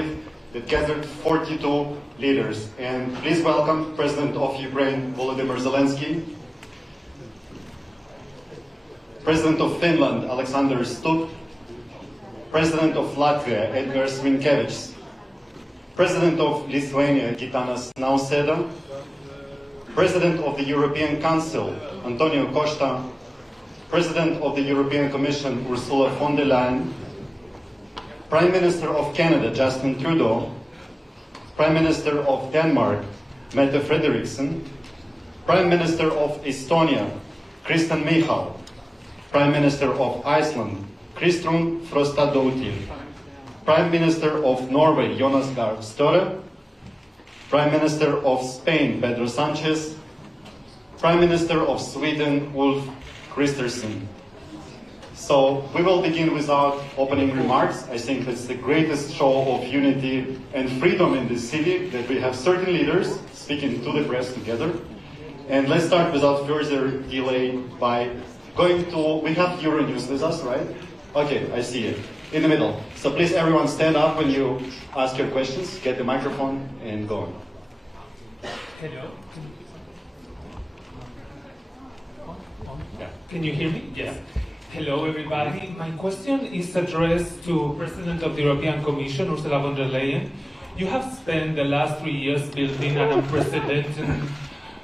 that gathered 42 leaders. And please welcome President of Ukraine, Volodymyr Zelenskyy, President of Finland, Alexander Stubb, President of Latvia, Edgars Rinkēvičs, President of Lithuania, Gitanas Nausėda, President of the European Council, Antonio Costa, President of the European Commission, Ursula von der Leyen, Prime Minister of Canada, Justin Trudeau, Prime Minister of Denmark, Mette Frederiksen, Prime Minister of Estonia, Kristen Michal, Prime Minister of Iceland, Kristrún Frostadóttir, Prime Minister of Norway, Jonas Gahr Støre, Prime Minister of Spain, Pedro Sanchez, Prime Minister of Sweden, Ulf Kristersson. So we will begin with our opening remarks. I think it's the greatest show of unity and freedom in this city that we have certain leaders speaking to the press together. And let's start without further delay by going to, we have Euronews with us, right? Okay, I see it. In the middle. So please everyone stand up when you ask your questions, get the microphone and go on. Hello. Can you hear me? Yes. Hello, everybody. My question is addressed to President of the European Commission, Ursula von der Leyen. You have spent the last 3 years building an unprecedented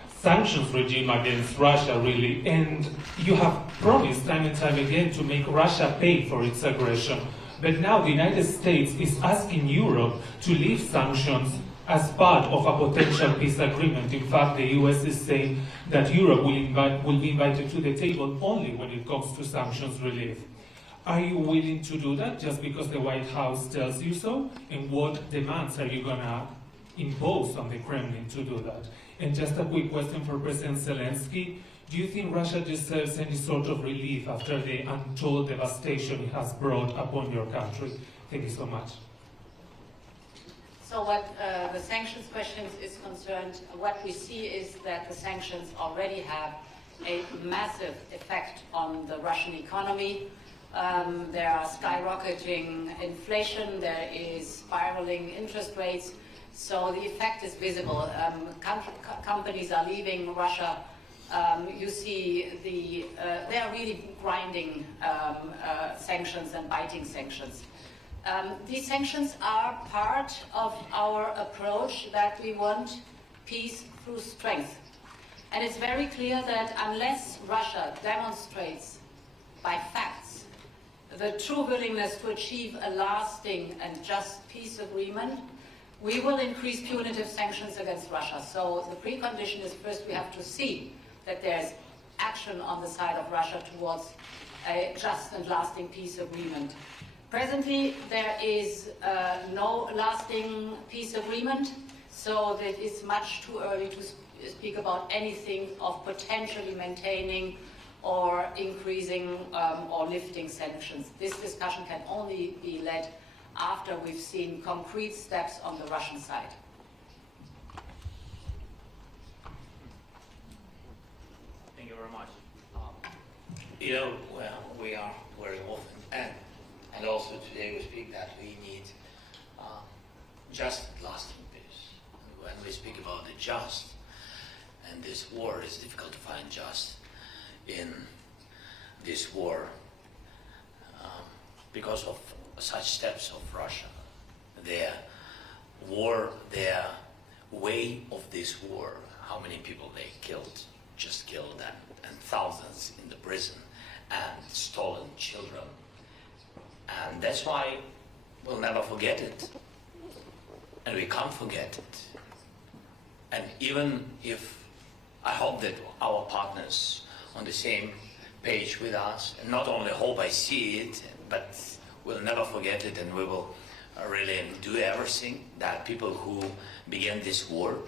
sanctions regime against Russia, really, and you have promised time and time again to make Russia pay for its aggression. But now the United States is asking Europe to lift sanctions as part of a potential peace agreement. In fact, the US is saying that Europe will be invited to the table only when it comes to sanctions relief. Are you willing to do that just because the White House tells you so? And what demands are you going to impose on the Kremlin to do that? And just a quick question for President Zelenskyy. Do you think Russia deserves any sort of relief after the untold devastation it has brought upon your country? Thank you so much. So what the sanctions question is concerned, what we see is that the sanctions already have a massive effect on the Russian economy. There are skyrocketing inflation, there is spiraling interest rates, so the effect is visible. Companies are leaving Russia. You see they are really grinding sanctions and biting sanctions. These sanctions are part of our approach that we want peace through strength. And it's very clear that unless Russia demonstrates by facts the true willingness to achieve a lasting and just peace agreement, we will increase punitive sanctions against Russia. So the precondition is first we have to see that there's action on the side of Russia towards a just and lasting peace agreement. Presently, there is no lasting peace agreement, so that it's much too early to speak about anything of potentially maintaining or increasing or lifting sanctions. This discussion can only be led after we've seen concrete steps on the Russian side. Thank you very much. We are very often, and also today we speak that we need just lasting peace. And when we speak about the just, and this war, it's difficult to find just in this war because of such steps of Russia. Their war, their way of this war, how many people they just killed them, and thousands in the prison, and stolen children. And that's why we'll never forget it. And we can't forget it. And even if I hope that our partners on the same page with us, and not only hope I see it, but we'll never forget it, and we will really do everything that people who began this war,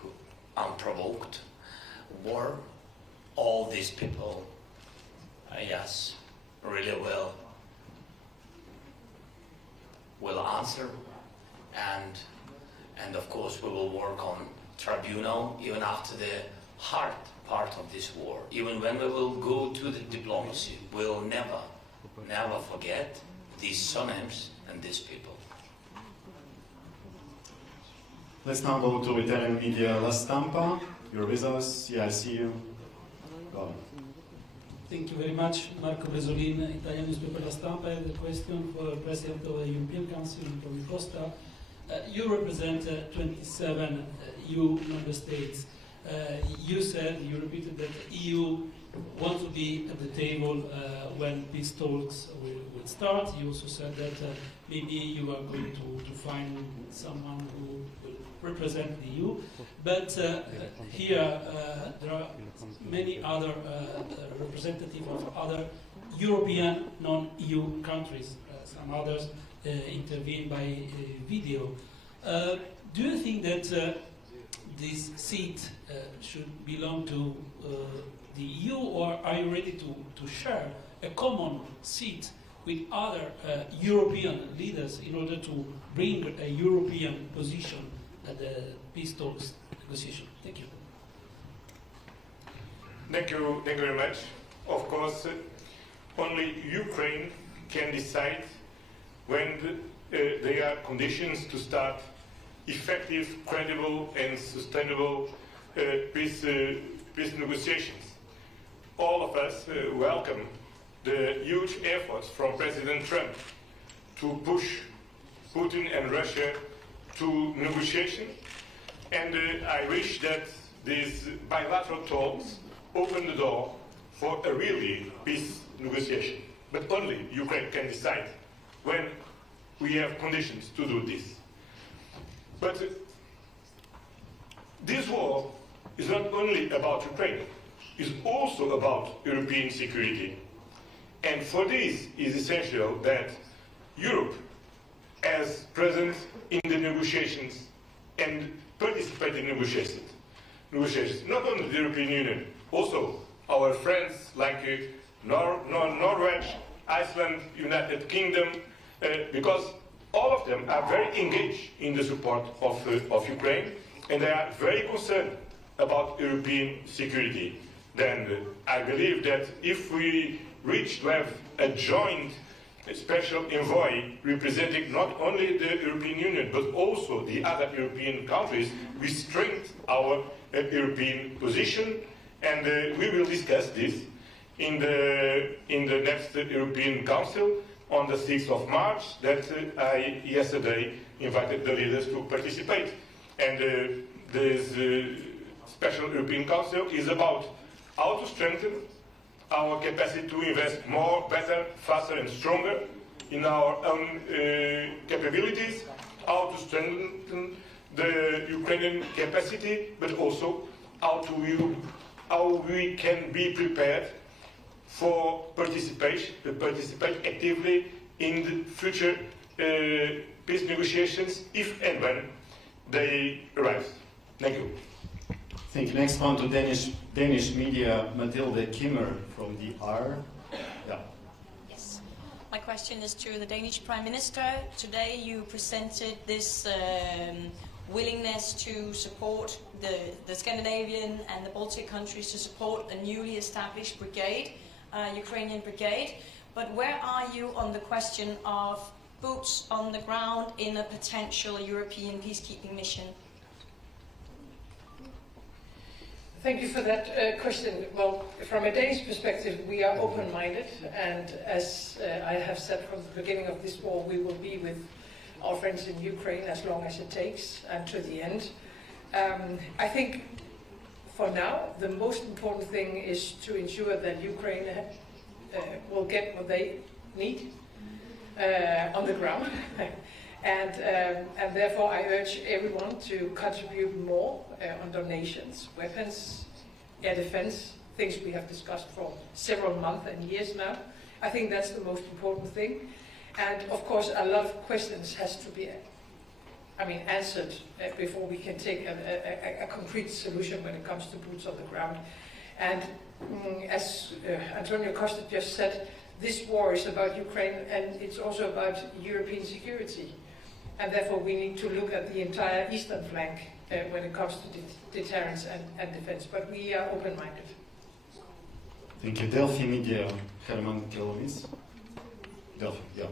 who unprovoked war, all these people, yes, really will answer, and of course we will work on tribunal even after the hard part of this war. Even when we will go to the diplomacy, we'll never forget these surnames and these people. Let's now go to Italian media. La Stampa, you're with us. Yeah, I see you. Go on. Thank you very much, Marco Bresolin, Italian newspaper La Stampa. I have a question for the President of the European Council, Antonio Costa. You represent 27 EU member states. You said, you repeated that the EU wants to be at the table when peace talks will start. You also said that maybe you are going to find someone who will represent the EU. But here there are many other representatives of other European non-EU countries. Some others intervene by video. Do you think that this seat should belong to the EU, or are you ready to share a common seat with other European leaders in order to bring a European position at the peace talks negotiation? Thank you. Thank you very much. Of course, only Ukraine can decide when there are conditions to start effective, credible and sustainable peace negotiations. All of us welcome the huge efforts from President Trump to push Putin and Russia to negotiation, and I wish that these bilateral talks open the door for a really peace negotiation. But only Ukraine can decide when we have conditions to do this. But this war is not only about Ukraine, it's also about European security. And for this, it is essential that Europe, as present in the negotiations and participate in negotiations, not only the European Union, also our friends like Norway, Iceland, United Kingdom, because all of them are very engaged in the support of Ukraine, and they are very concerned about European security. Then I believe that if we reach to have a joint special envoy representing not only the European Union but also the other European countries, we strengthen our European position, and we will discuss this in the next European Council on the 6th of March that I yesterday invited the leaders to participate. And this special European Council is about how to strengthen our capacity to invest more, better, faster and stronger in our own capabilities, how to strengthen the Ukrainian capacity, but also how we can be prepared for participate actively in the future peace negotiations if and when they arise. Thank you. I think next one to Danish media, Mathilde Kimmer from the R. Yeah. Yes. My question is to the Danish Prime Minister. Today you presented this willingness to support the Scandinavian and the Baltic countries to support a newly established brigade, Ukrainian brigade. But where are you on the question of boots on the ground in a potential European peacekeeping mission? Thank you for that question. Well, from a Danish perspective, we are open-minded, and as I have said from the beginning of this war, we will be with our friends in Ukraine as long as it takes and to the end. I think for now, the most important thing is to ensure that Ukraine will get what they need on the ground. And therefore I urge everyone to contribute more on donations, weapons, air defense, things we have discussed for several months and years now. I think that's the most important thing. And of course a lot of questions has to be answered before we can take a concrete solution when it comes to boots on the ground. And as Antonio Costa just said, this war is about Ukraine and it's also about European security. And therefore we need to look at the entire eastern flank when it comes to deterrence and defense. But we are open-minded. Thank you. Delphi Media, Herman Kelomis. Delphi, yeah.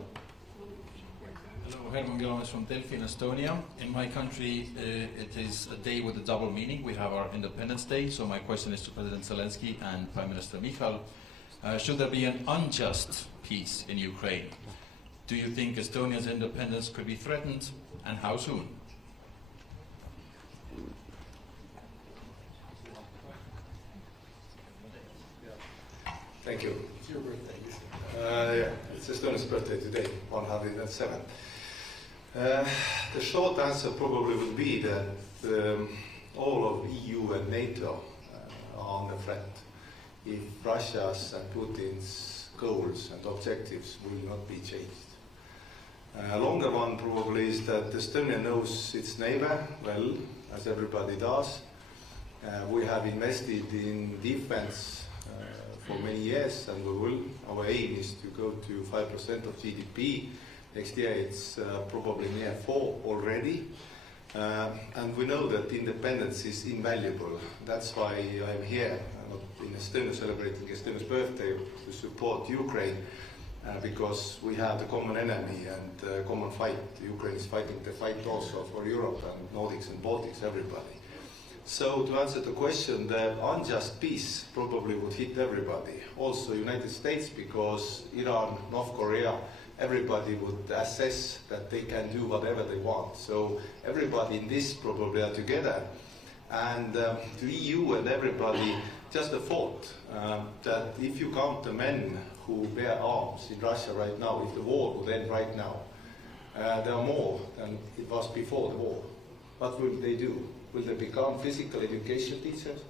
Hello, Herman Gomez from Delphi in Estonia. In my country, it is a day with a double meaning. We have our Independence Day, so my question is to President Zelenskyy and Prime Minister Michal. Should there be an unjust peace in Ukraine? Do you think Estonia's independence could be threatened, and how soon? Thank you. It's your birthday. Yeah, it's Estonia's birthday today, 107. The short answer probably would be that all of EU and NATO are under threat if Russia's and Putin's goals and objectives will not be changed. A longer one probably is that Estonia knows its neighbor well, as everybody does. We have invested in defense for many years, and we will. Our aim is to go to 5% of GDP. Next year it's probably near 4 already. And we know that independence is invaluable. That's why I'm here in Estonia celebrating Estonia's birthday to support Ukraine, because we have the common enemy and common fight. Ukraine is fighting the fight also for Europe and Nordics and Baltics, everybody. So to answer the question, the unjust peace probably would hit everybody, also United States, because Iran, North Korea, everybody would assess that they can do whatever they want. So everybody in this probably are together. And the EU and everybody, just a thought that if you count the men who bear arms in Russia right now, if the war would end right now, there are more than it was before the war. What will they do? Will they become physical education teachers?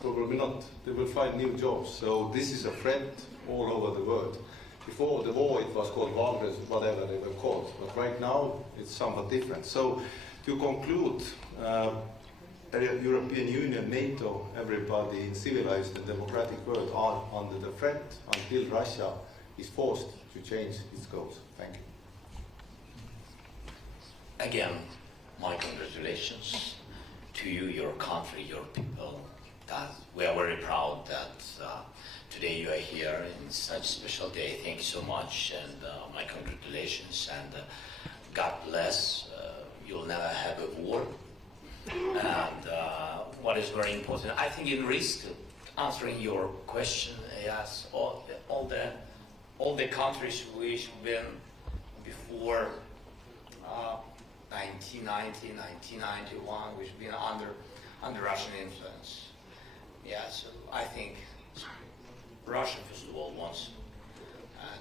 Probably not. They will find new jobs. So this is a threat all over the world. Before the war it was called Wagner's, whatever they were called. But right now it's somewhat different. So to conclude, European Union, NATO, everybody in civilized and democratic world are under the threat until Russia is forced to change its goals. Thank you. Again, my congratulations to you, your country, your people. That we are very proud that today you are here in such a special day. Thank you so much, and my congratulations, and God bless. You'll never have a war. And what is very important, I think, in risk answering your question, yes, all the countries which been before 1990, 1991, which been under Russian influence. Yeah, so I think Russia, first of all, wants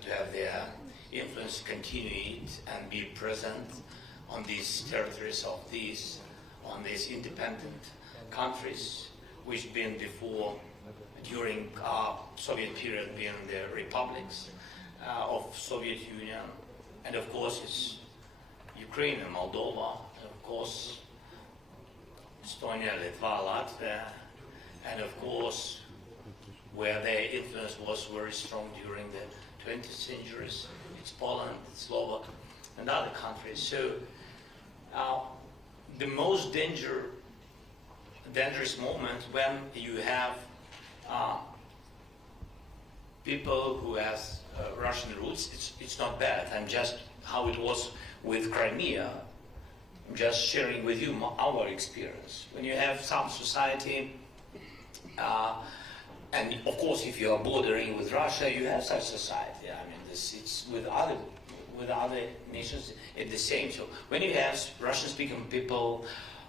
to have their influence continue and be present on these territories of these independent countries, which been before, during Soviet period, being the republics of Soviet Union, and of course it's Ukraine and Moldova, and of course Estonia, Litva, Latvia, and of course where their influence was very strong during the 20th centuries, it's Poland, Slovak, and other countries. So the most dangerous moment when you have people who has Russian roots, it's not bad. I'm just how it was with Crimea. I'm just sharing with you our experience. When you have some society, and of course if you are bordering with Russia, you have such society. I mean, it's with other nations, it's the same. So when you have Russian-speaking people,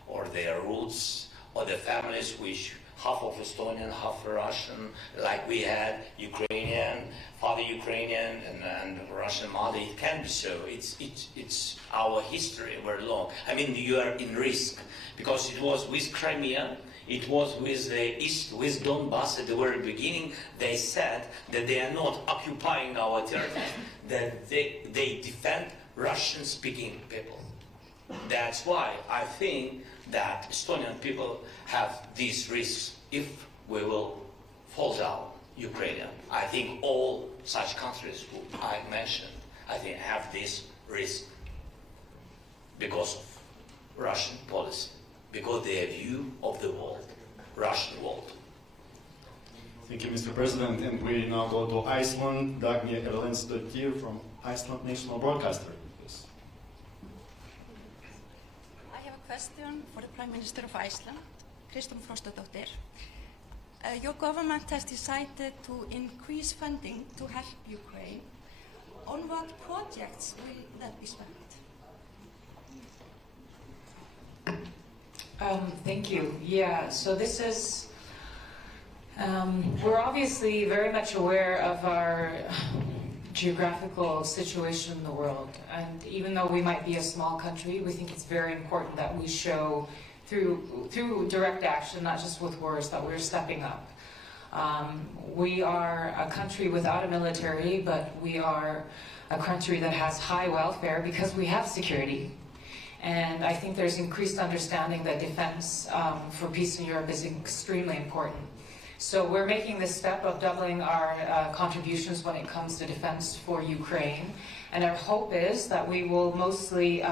or their roots, or their families, which half of Estonian, half Russian, like we had Ukrainian, father Ukrainian, and Russian mother, it can be so. It's our history very long. I mean, you are in risk, because it was with Crimea, it was with the East, with Donbass at the very beginning. They said that they are not occupying our territory, that they defend Russian-speaking people. That's why I think that Estonian people have these risks if we will fall down Ukrainian. I think all such countries who I mentioned, I think have this risk because of Russian policy, because their view of the world, Russian world. Thank you, Mr. President. And we now go to Iceland. Dagny Erlendsdottir from Iceland National Broadcaster. Yes. question for the Prime Minister of Iceland, Kristrún Frostadóttir. Your government has decided to increase funding to help Ukraine. On what projects will that be spent? Thank you. Yeah, so this is, we're obviously very much aware of our geographical situation in the world. And even though we might be a small country, we think it's very important that we show through direct action, not just with words, that we're stepping up. We are a country without a military, but we are a country that has high welfare because we have security. And I think there's increased understanding that defense for peace in Europe is extremely important. So we're making this step of doubling our contributions when it comes to defense for Ukraine. And our hope is that we will mostly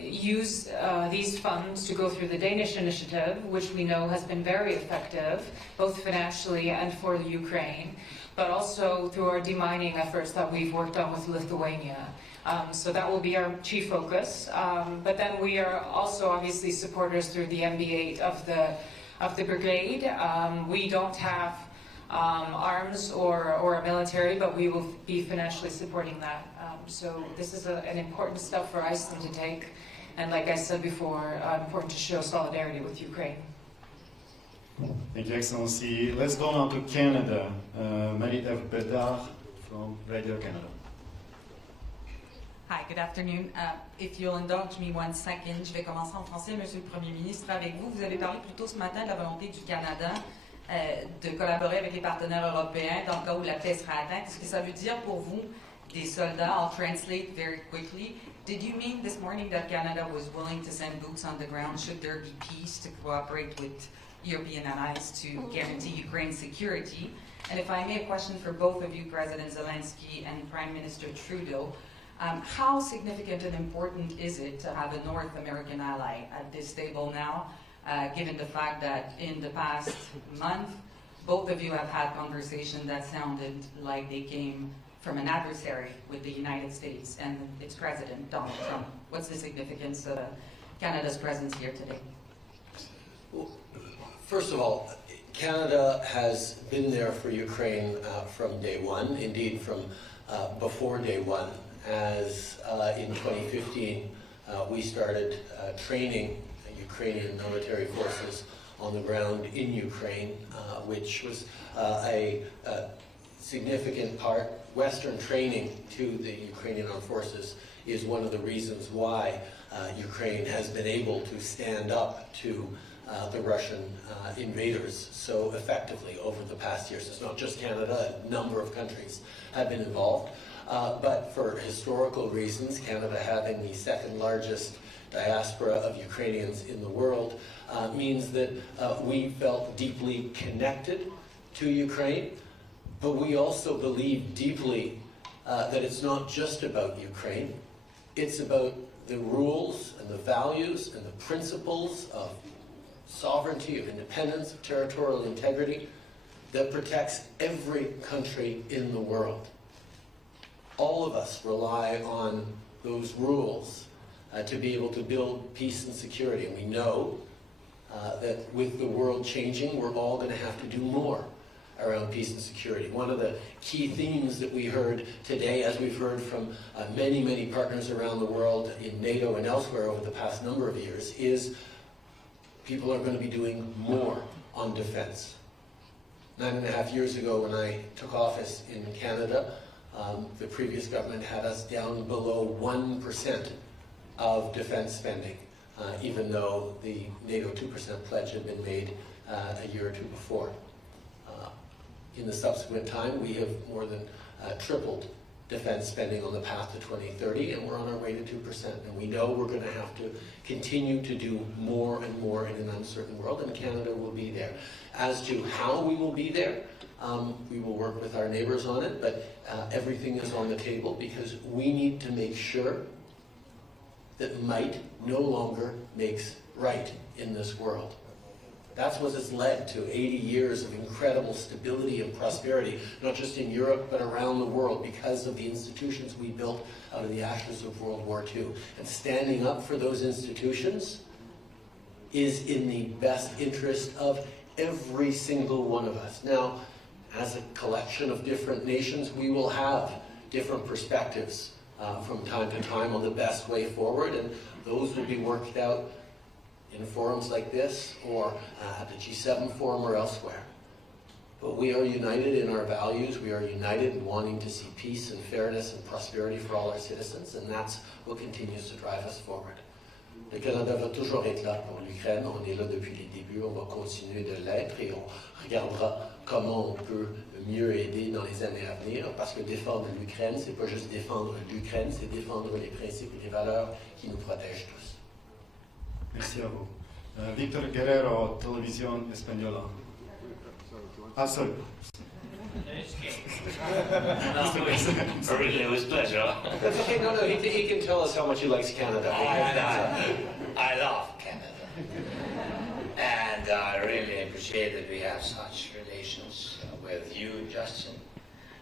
use these funds to go through the Danish initiative, which we know has been very effective, both financially and for the Ukraine, but also through our demining efforts that we've worked on with Lithuania. So that will be our chief focus. But then we are also obviously supporters through the MB8 of the brigade. We don't have arms or a military, but we will be financially supporting that. So this is an important step for Iceland to take. And like I said before, important to show solidarity with Ukraine. Thank you, Excellency. Let's go now to Canada. Marit F. Bedard from Radio Canada. Hi, good afternoon. If you'll indulge me 1 second, je vais commencer en français, Monsieur le Premier ministre, avec vous. Vous avez parlé plus tôt ce matin de la volonté du Canada de collaborer avec les partenaires européens dans le cas où la paix sera atteinte. Est-ce que ça veut dire pour vous des soldats? I'll translate very quickly. Did you mean this morning that Canada was willing to send boots on the ground should there be peace to cooperate with European allies to guarantee Ukraine's security? And if I may, a question for both of you, President Zelenskyy and Prime Minister Trudeau. How significant and important is it to have a North American ally at this table now, given the fact that in the past month, both of you have had conversations that sounded like they came from an adversary with the United States and its president, Donald Trump? What's the significance of Canada's presence here today? Well, first of all, Canada has been there for Ukraine from day one, indeed from before day one. As in 2015 we started training Ukrainian military forces on the ground in Ukraine, which was a significant part. Western training to the Ukrainian armed forces is one of the reasons why Ukraine has been able to stand up to the Russian invaders so effectively over the past years. It's not just Canada, a number of countries have been involved. But for historical reasons, Canada having the second largest diaspora of Ukrainians in the world means that we felt deeply connected to Ukraine, but we also believe deeply that it's not just about Ukraine, it's about the rules and the values and the principles of sovereignty, of independence, of territorial integrity that protects every country in the world. All of us rely on those rules to be able to build peace and security. And we know that with the world changing, we're all going to have to do more around peace and security. One of the key themes that we heard today, as we've heard from many, many partners around the world in NATO and elsewhere over the past number of years, is people are going to be doing more on defense. 9.5 years ago when I took office in Canada, the previous government had us down below 1% of defense spending, even though the NATO 2% pledge had been made a year or two before. In the subsequent time, we have more than tripled defense spending on the path to 2030, and we're on our way to 2%. And we know we're going to have to continue to do more and more in an uncertain world, and Canada will be there. As to how we will be there, we will work with our neighbors on it, but everything is on the table because we need to make sure that might no longer makes right in this world. That's what has led to 80 years of incredible stability and prosperity, not just in Europe, but around the world, because of the institutions we built out of the ashes of World War II. And standing up for those institutions is in the best interest of every single one of us. Now, as a collection of different nations, we will have different perspectives from time to time on the best way forward, and those will be worked out in forums like this, or at the G7 forum or elsewhere. But we are united in our values, we are united in wanting to see peace and fairness and prosperity for all our citizens, and that's what continues to drive us forward. Le Canada va toujours être là pour l'Ukraine, on est là depuis les débuts, on va continuer de l'être et on regardera comment on peut mieux aider dans les années à venir, parce que défendre l'Ukraine, c'est pas juste défendre l'Ukraine, c'est défendre les principes et les valeurs qui nous protègent tous. Merci à vous. Victor Guerrero, Televisión Española. Ah, sorry. Really, it was a pleasure. That's okay, no, he can tell us how much he likes Canada. I love Canada. And I really appreciate that we have such relations with you, Justin.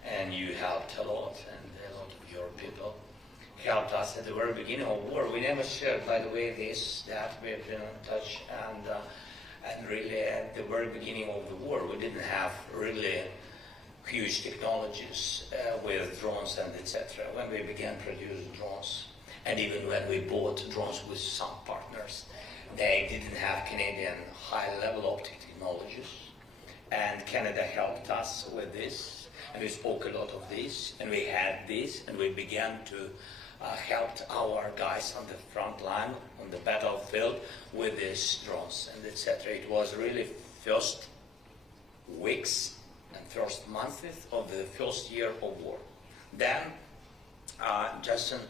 And you helped a lot, and a lot of your people helped us at the very beginning of war. We never shared, by the way, that we've been in touch, and really at the very beginning of the war, we didn't have really huge technologies with drones and etc. When we began producing drones, and even when we bought drones with some partners, they didn't have Canadian high-level optic technologies, and Canada helped us with this, and we spoke a lot of this, and we had this, and we began to help our guys on the front line, on the battlefield, with these drones and etc. It was really first weeks and first months of the first year of war. Then, Justin,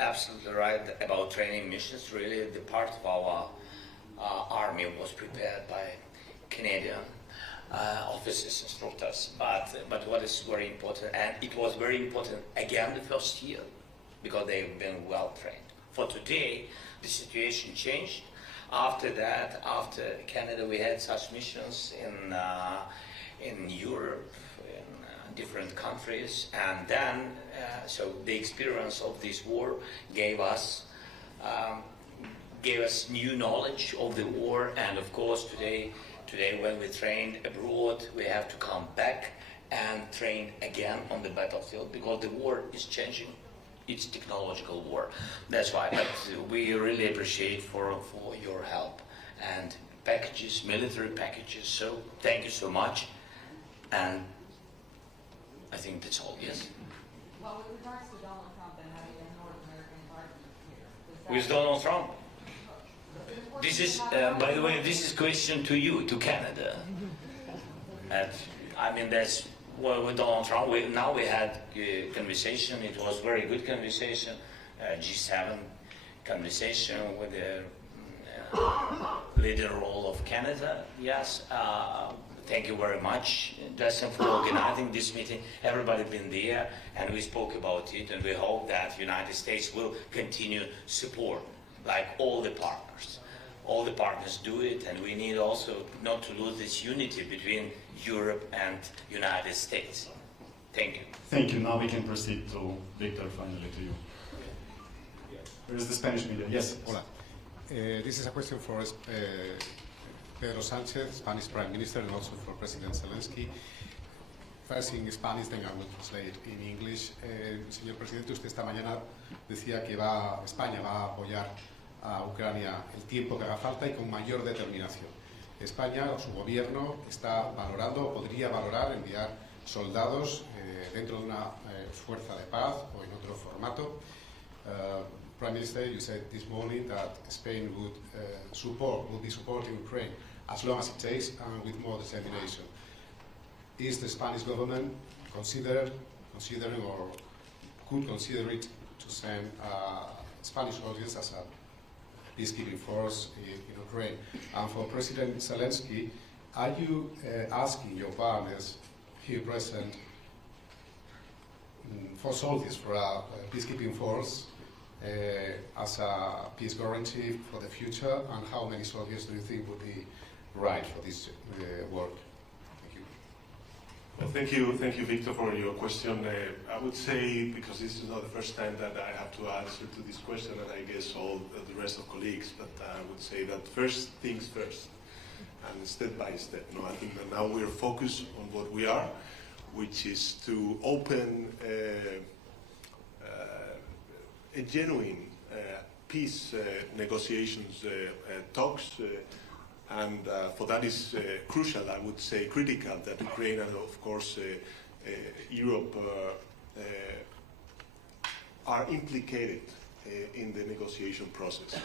absolutely right about training missions. Really, the part of our army was prepared by Canadian officers, instructors. But what is very important, and it was very important again the first year, because they've been well trained. For today, the situation changed. After that, after Canada, we had such missions in Europe, in different countries, and then so the experience of this war gave us new knowledge of the war, and of course today when we train abroad, we have to come back and train again on the battlefield, because the war is changing. It's technological war. That's why. But we really appreciate for your help and packages, military packages. So thank you so much. And I think that's all. Yes. Well, with regards to Donald Trump and having a North American partner here, with Donald Trump. This is, by the way, this is question to you, to Canada. And I mean, that's. Well, with Donald Trump, now we had a conversation. It was very good conversation, G7 conversation with the leading role of Canada. Yes, thank you very much, Justin, for organizing this meeting. Everybody been there, and we spoke about it, and we hope that the United States will continue support, like all the partners. All the partners do it, and we need also not to lose this unity between Europe and United States. Thank you. Thank you. Now we can proceed to Victor, finally to you. Where is the Spanish media? Yes. Hola. This is a question for Pedro Sánchez, Spanish Prime Minister, and also for President Zelensky. First in Spanish, then I will translate in English. Señor Presidente, usted esta mañana decía que España va a apoyar a Ucrania el tiempo que haga falta y con mayor determinación. España o su gobierno está valorando o podría valorar enviar soldados dentro de una fuerza de paz o en otro formato. Prime Minister, you said this morning that Spain would be supporting Ukraine as long as it takes and with more determination. Is the Spanish government considering or could consider it to send Spanish audience as a peacekeeping force in Ukraine? And for President Zelensky, are you asking your partners here present for soldiers for a peacekeeping force as a peace guarantee for the future? And how many soldiers do you think would be right for this work? Thank you. Well, thank you, Victor, for your question. I would say, because this is not the first time that I have to answer to this question, and I guess all the rest of colleagues, but I would say that first things first, and step by step. No, I think that now we're focused on what we are, which is to open a genuine peace negotiations talks. And for that is crucial, I would say critical, that Ukraine and of course Europe are implicated in the negotiation process.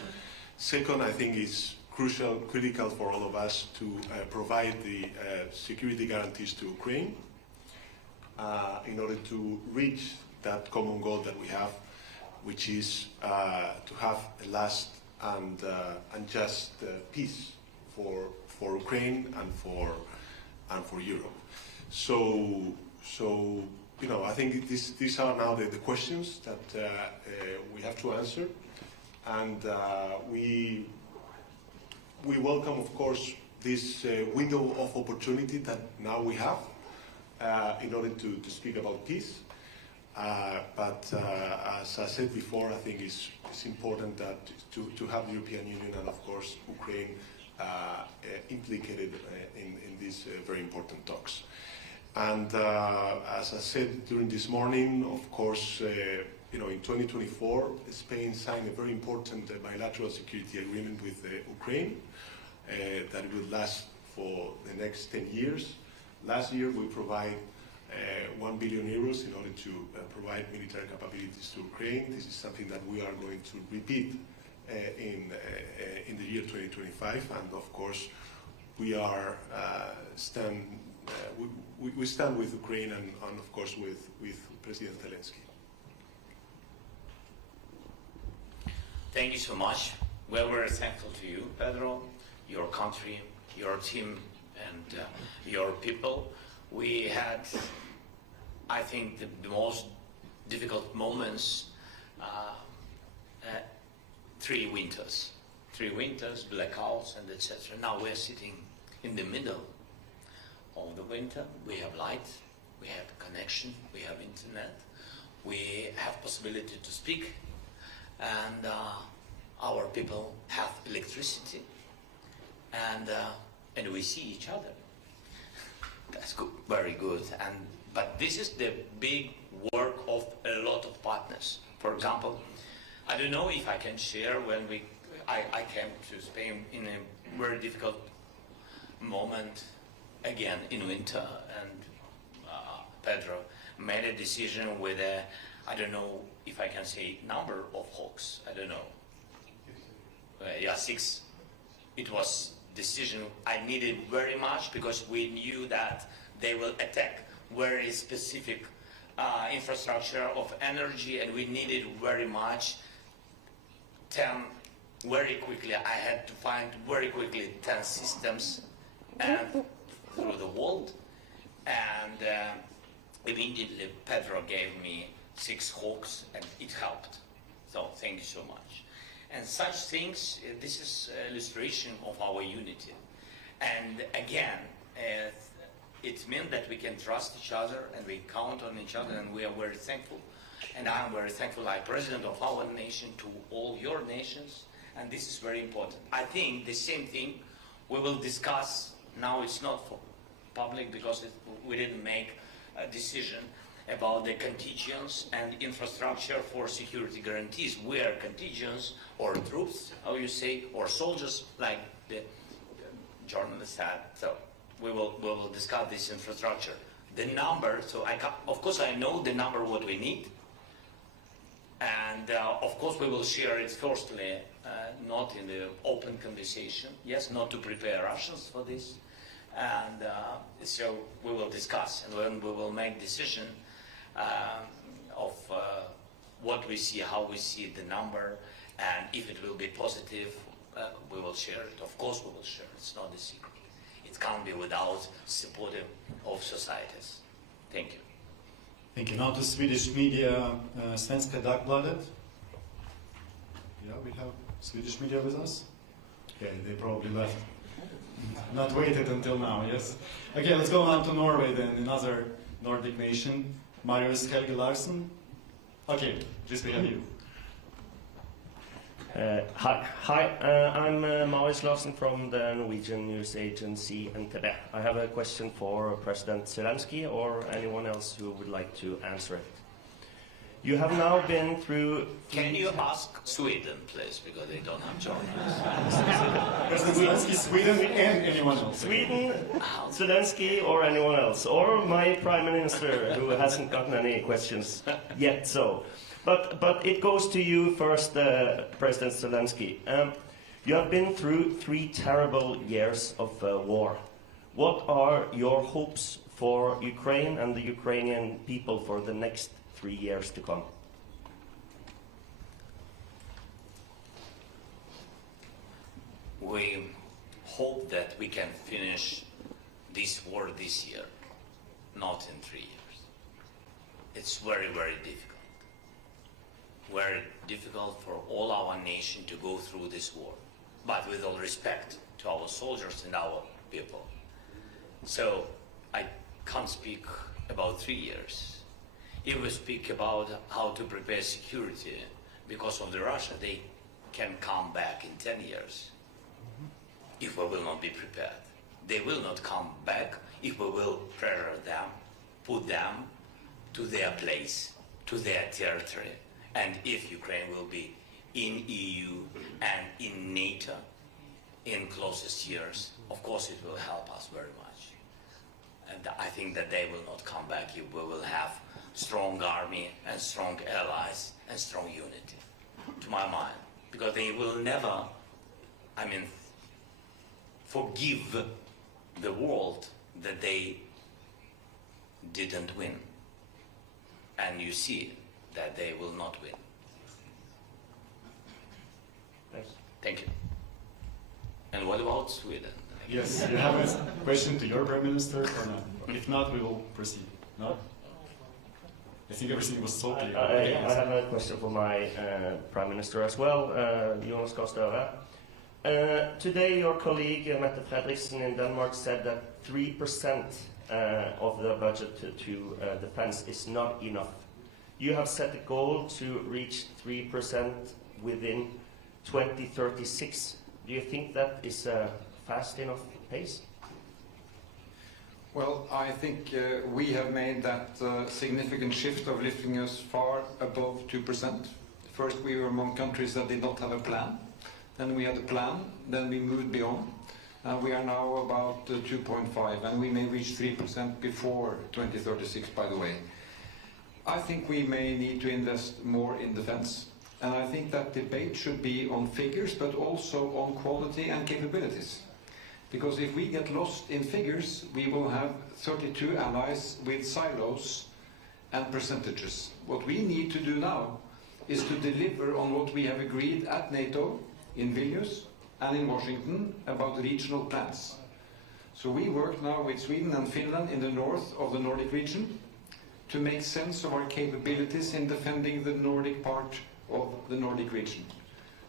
Second, I think it's crucial, critical for all of us to provide the security guarantees to Ukraine in order to reach that common goal that we have, which is to have a last and just peace for Ukraine and for Europe. So you know, I think these are now the questions that we have to answer, and we welcome, of course, this window of opportunity that now we have in order to speak about peace. But as I said before, I think it's important that to have the European Union and of course Ukraine implicated in these very important talks. And as I said during this morning, of course, you know, in 2024, Spain signed a very important bilateral security agreement with Ukraine that will last for the next 10 years. Last year, we provide 1 billion euros in order to provide military capabilities to Ukraine. This is something that we are going to repeat in the year 2025, and of course we are we stand with Ukraine and of course with President Zelenskyy. Thank you so much. We're very thankful to you, Pedro, your country, your team, and your people. We had, I think, the most difficult moments. 3 winters, blackouts, and etc. Now we're sitting in the middle of the winter. We have light, we have connection, we have internet, we have possibility to speak, and our people have electricity, and we see each other. That's good, very good. But this is the big work of a lot of partners. For example, I don't know if I can share when I came to Spain in a very difficult moment, again in winter, and Pedro made a decision with I don't know if I can say number of hawks, I don't know. Yeah, 6. It was decision I needed very much because we knew that they will attack very specific infrastructure of energy, and we needed very much 10 very quickly. I had to find very quickly 10 systems and through the world, and immediately Pedro gave me 6 hawks, and it helped. So thank you so much. And such things, this is illustration of our unity. And again, it means that we can trust each other and we count on each other, and we are very thankful. And I'm very thankful, like President of our nation, to all your nations, and this is very important. I think the same thing we will discuss, now it's not for public because we didn't make a decision about the contingents and infrastructure for security guarantees, where contingents or troops, how you say, or soldiers, like the journalist said. So we will discuss this infrastructure. The number, so of course I know the number what we need, and of course we will share it firstly, not in the open conversation, yes, not to prepare Russians for this, and so we will discuss, and then we will make decision of what we see, how we see the number, and if it will be positive, we will share it. Of course we will share it, it's not a secret. It can't be without support of societies. Thank you. Thank you. Now the Swedish media, Svenska Dagbladet. Yeah, we have Swedish media with us. Okay, they probably left. not waited until now, yes. Okay, let's go on to Norway then, another Nordic nation. Marius Helge Larsen. Okay, please we have you. Hi, I'm Marius Larsen from the Norwegian news agency NTB. I have a question for President Zelenskyy or anyone else who would like to answer it. You have now been through... Can you ask Sweden, please, because they don't have journalists. President Zelenskyy, Sweden, and anyone else. Sweden, Zelenskyy, or anyone else. Or my Prime Minister, who hasn't gotten any questions yet, so... But it goes to you first, President Zelenskyy. You have been through 3 terrible years of war. What are your hopes for Ukraine and the Ukrainian people for the next 3 years to come? We hope that we can finish this war this year, not in 3 years. It's very, very difficult. Very difficult for all our nation to go through this war, but with all respect to our soldiers and our people. So I can't speak about 3 years. If we speak about how to prepare security because of the Russia, they can come back in 10 years if we will not be prepared. They will not come back if we will prepare them, put them to their place, to their territory. And if Ukraine will be in EU and in NATO in closest years, of course it will help us very much. And I think that they will not come back if we will have strong army and strong allies and strong unity, to my mind. Because they will never, forgive the world that they didn't win. And you see that they will not win. Thanks. Thank you. And what about Sweden? Yes, you have a question to your Prime Minister or not? If not, we will proceed. No? I think everything was so clear. I have a question for my Prime Minister as well, Jonas Gahr Støre. Today your colleague Mette Frederiksen in Denmark said that 3% of the budget to defense is not enough. You have set a goal to reach 3% within 2036. Do you think that is a fast enough pace? Well, I think we have made that significant shift of lifting us far above 2%. First, we were among countries that did not have a plan. Then we had a plan. Then we moved beyond. We are now about 2.5, and we may reach 3% before 2036, by the way. I think we may need to invest more in defense, and I think that debate should be on figures, but also on quality and capabilities. Because if we get lost in figures, we will have 32 allies with silos and percentages. What we need to do now is to deliver on what we have agreed at NATO, in Vilnius and in Washington, about regional plans. So we work now with Sweden and Finland in the north of the Nordic region to make sense of our capabilities in defending the Nordic part of the Nordic region.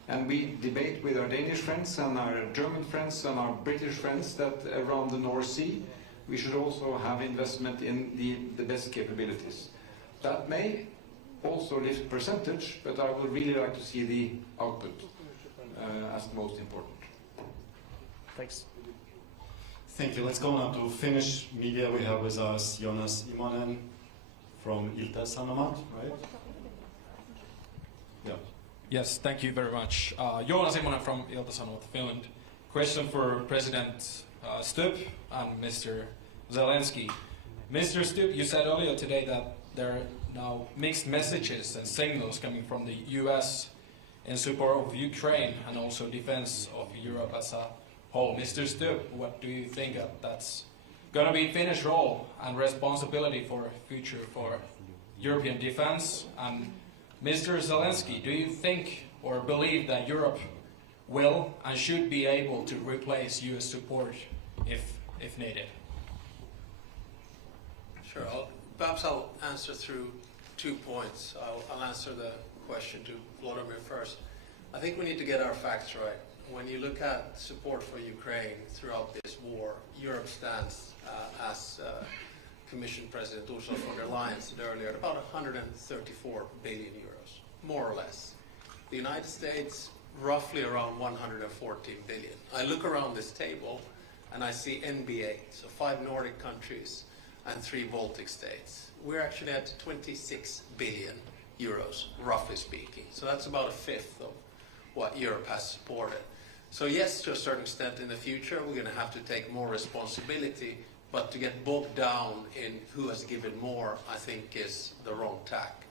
And we debate with our Danish friends and our German friends and our British friends that around the North Sea we should also have investment in the best capabilities. That may also lift percentage, but I would really like to see the output as the most important. Thanks. Thank you. Let's go now to Finnish media. We have with us Jonas Imonen from Ilta-Sanomat, right? Yeah. Yes, thank you very much. Jonas Imonen from Ilta-Sanomat, Finland. Question for President Stubb and Mr. Zelenskyy. Mr. Stubb, you said earlier today that there are now mixed messages and signals coming from the US in support of Ukraine and also defense of Europe as a whole. Mr. Stubb, what do you think that's going to be Finnish role and responsibility for future for European defense? And Mr. Zelenskyy, do you think or believe that Europe will and should be able to replace US support if needed? Sure. Perhaps I'll answer through 2 points. I'll answer the question to Volodymyr first. I think we need to get our facts right. when you look at support for Ukraine throughout this war, Europe stands, as Commission President Ursula von der Leyen said earlier, at about 134 billion euros, more or less. The United States, roughly around 114 billion. I look around this table and I see NBA, so 5 Nordic countries and 3 Baltic states. We're actually at 26 billion euros, roughly speaking. So that's about a fifth of what Europe has supported. So yes, to a certain extent in the future, we're going to have to take more responsibility, but to get bogged down in who has given more, I think is the wrong tack.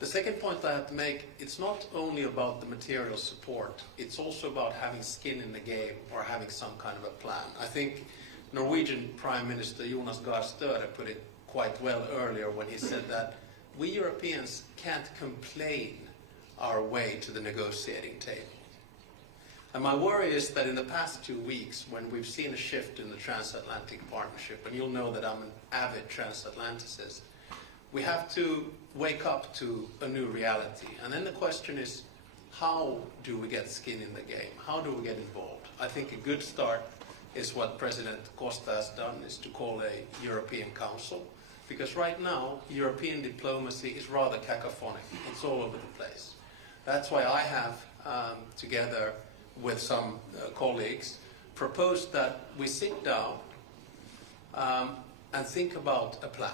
The second point I have to make, it's not only about the material support, it's also about having skin in the game or having some kind of a plan. I think Norwegian Prime Minister Jonas Gahr Støre put it quite well earlier when he said that we Europeans can't complain our way to the negotiating table. And my worry is that in the past 2 weeks, when we've seen a shift in the Transatlantic partnership, and you'll know that I'm an avid transatlanticist, we have to wake up to a new reality. And then the question is, how do we get skin in the game? How do we get involved? I think a good start is what President Costa has done, is to call a European Council. Because right now, European diplomacy is rather cacophonic. It's all over the place. That's why I have, together with some colleagues, proposed that we sit down and think about a plan.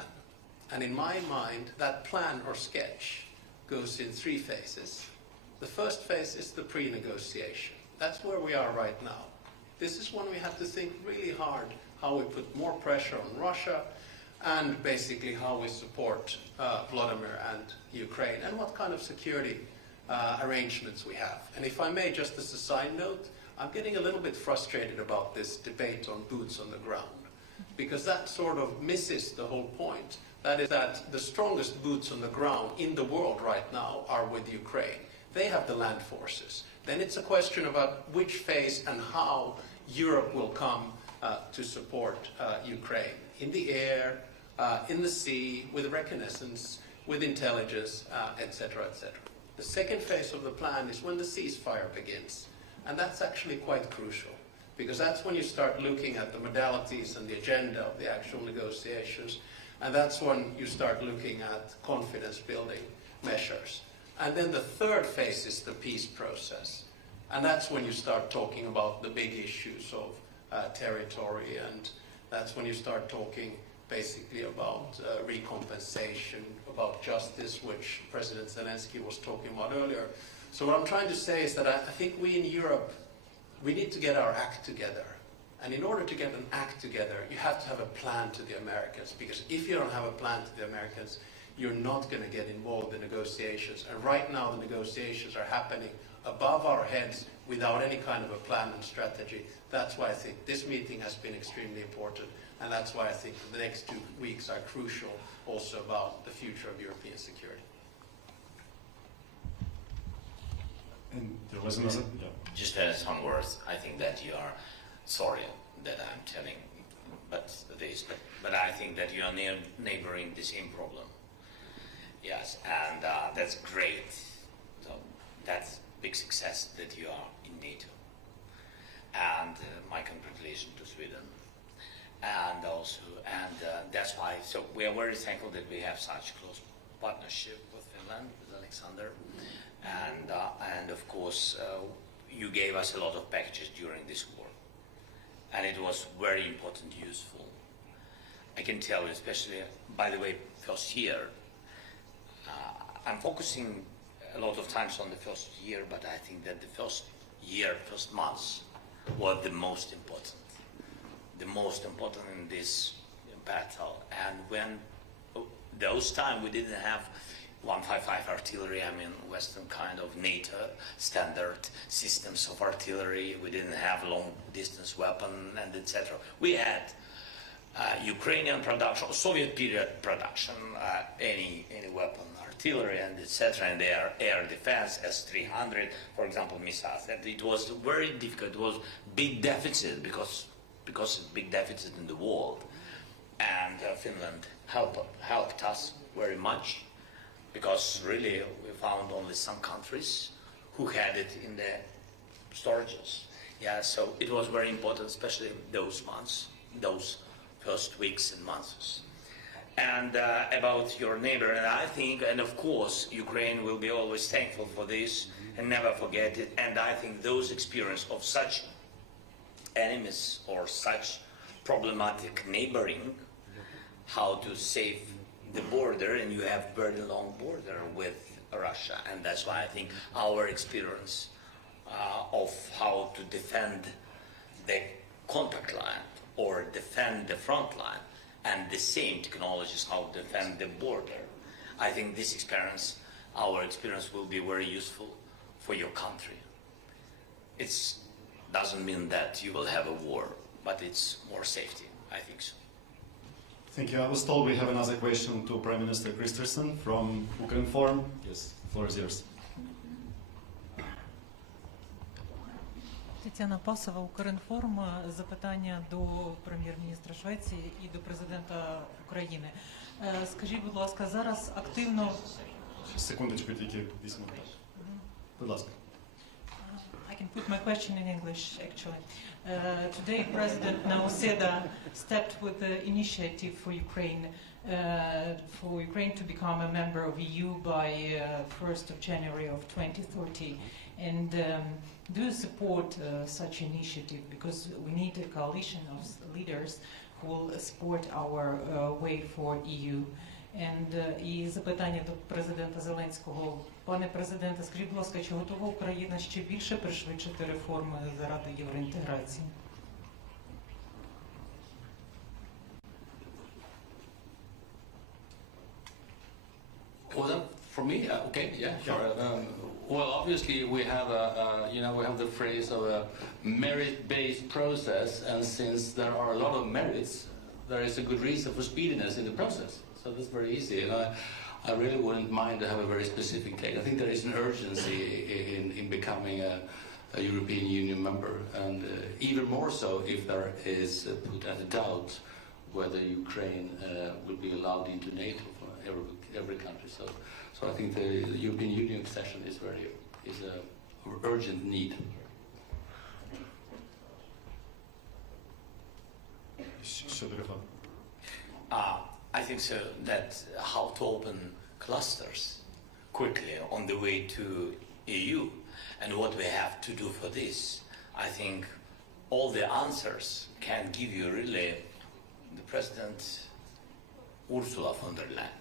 And in my mind, that plan or sketch goes in 3 phases. The first phase is the pre-negotiation. That's where we are right now. This is when we have to think really hard how we put more pressure on Russia and basically how we support Volodymyr and Ukraine and what kind of security arrangements we have. And if I may, just as a side note, I'm getting a little bit frustrated about this debate on boots on the ground, because that sort of misses the whole point. That is that the strongest boots on the ground in the world right now are with Ukraine. They have the land forces. Then it's a question about which phase and how Europe will come to support Ukraine. In the air, in the sea, with reconnaissance, with intelligence, etc., etc. The second phase of the plan is when the ceasefire begins. And that's actually quite crucial, because that's when you start looking at the modalities and the agenda of the actual negotiations. And that's when you start looking at confidence-building measures. And then the third phase is the peace process. And that's when you start talking about the big issues of territory, and that's when you start talking basically about recompensation, about justice, which President Zelenskyy was talking about earlier. So what I'm trying to say is that I think we in Europe, we need to get our act together. And in order to get an act together, you have to have a plan to the Americans, because if you don't have a plan to the Americans, you're not going to get involved in negotiations. And right now the negotiations are happening above our heads without any kind of a plan and strategy. That's why I think this meeting has been extremely important, and that's why I think the next 2 weeks are crucial also about the future of European security. And there was another... Just some words. I think that you are sorry that I'm telling but I think that you are neighboring the same problem. Yes, and that's great. So that's big success that you are in NATO. And my congratulations to Sweden. And also, that's why, so we are very thankful that we have such close partnership with Finland, with Alexander. And of course, you gave us a lot of packages during this war. And it was very important, useful. I can tell you, especially, by the way, first year, I'm focusing a lot of times on the first year, but I think that the first months were the most important. The most important in this battle. And when those times we didn't have 155 artillery, I mean Western kind of NATO standard systems of artillery, we didn't have long distance weapon and etc. We had Ukrainian production, Soviet period production, any weapon, artillery and etc. and their air defense, S-300, for example, missiles. And it was very difficult, it was big deficit because it's big deficit in the world. And Finland helped us very much, because really we found only some countries who had it in the storages. Yeah, so it was very important, especially those months, those first weeks and months. And about your neighbor, and I think, and of course, Ukraine will be always thankful for this and never forget it. And I think those experience of such enemies or such problematic neighboring, how to save the border, and you have very long border with Russia, and that's why I think our experience of how to defend the contact line or defend the front line, and the same technologies how to defend the border. I think this experience, our experience, will be very useful for your country. It doesn't mean that you will have a war, but it's more safety, I think so. Thank you. I was told we have another question to Prime Minister Christensen from Ukrinform. Yes, the floor is yours. Тетяна Пасова, Укрінформ. Запитання до прем'єр-міністра Швеції і до президента України. Скажіть, будь ласка, зараз активно... Секундочку, тільки 8 минут. Будь ласка. I can put my question in English, actually. Today, President Nauseda stepped with the initiative for Ukraine to become a member of EU by 1st of January of 2030. And do you support such initiative? Because we need a coalition of leaders who will support our way for EU. І запитання до президента Зеленського. Пане президенте, скажіть, будь ласка, чи готова Україна ще більше пришвидшити реформи заради євроінтеграції? Well, for me, okay, yeah, sure. Well, obviously, we have we have the phrase of a merit-based process, and since there are a lot of merits, there is a good reason for speediness in the process. So that's very easy, and I really wouldn't mind to have a very specific date. I think there is an urgency in becoming a European Union member, and even more so if there is put at doubt whether Ukraine will be allowed into NATO for every country. So I think the European Union accession is a urgent need. I think so that how to open clusters quickly on the way to EU and what we have to do for this. I think all the answers can give you really the President Ursula von der Leyen.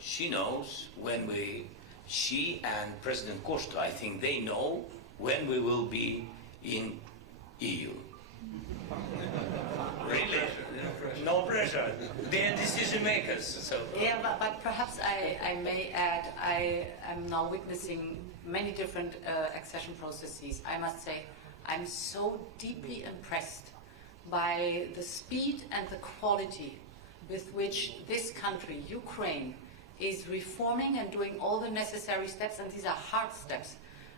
She knows she and President Costa, I think they know when we will be in EU. Really? No pressure. They're decision makers. So. Yeah, but perhaps I may add, I am now witnessing many different accession processes. I must say, I'm so deeply impressed by the speed and the quality with which this country, Ukraine, is reforming and doing all the necessary steps, and these are hard steps,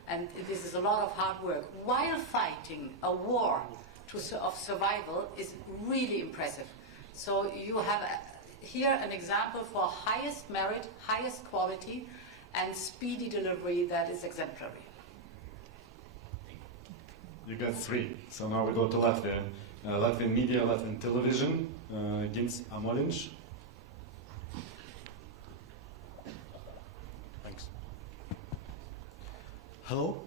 and this is a lot of hard work, while fighting a war of survival is really impressive. So you have here an example for highest merit, highest quality, and speedy delivery that is exemplary. You got 3. So now we go to Latvia. Latvian media, Latvian television, Gins Amolinš. Thanks. Hello?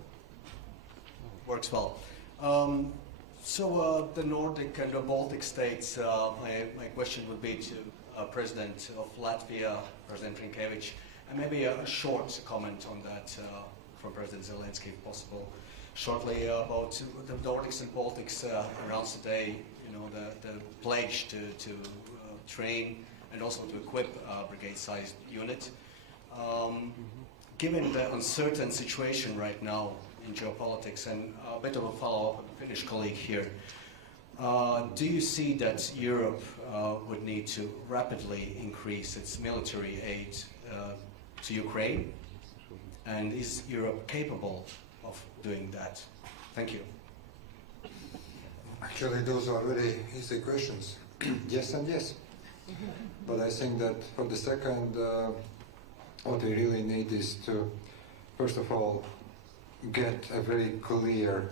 Works well. So the Nordic and the Baltic states, my question would be to President of Latvia, President Rinkevič, and maybe a short comment on that from President Zelenskyy, if possible. Shortly about the Nordics and Baltics announced today, the pledge to train and also to equip a brigade-sized unit. Given the uncertain situation right now in geopolitics, and a bit of a follow-up of the Finnish colleague here, do you see that Europe would need to rapidly increase its military aid to Ukraine? And is Europe capable of doing that? Thank you. Actually, those are very easy questions. Yes and yes. But I think that for the second, what we really need is to, first of all, get a very clear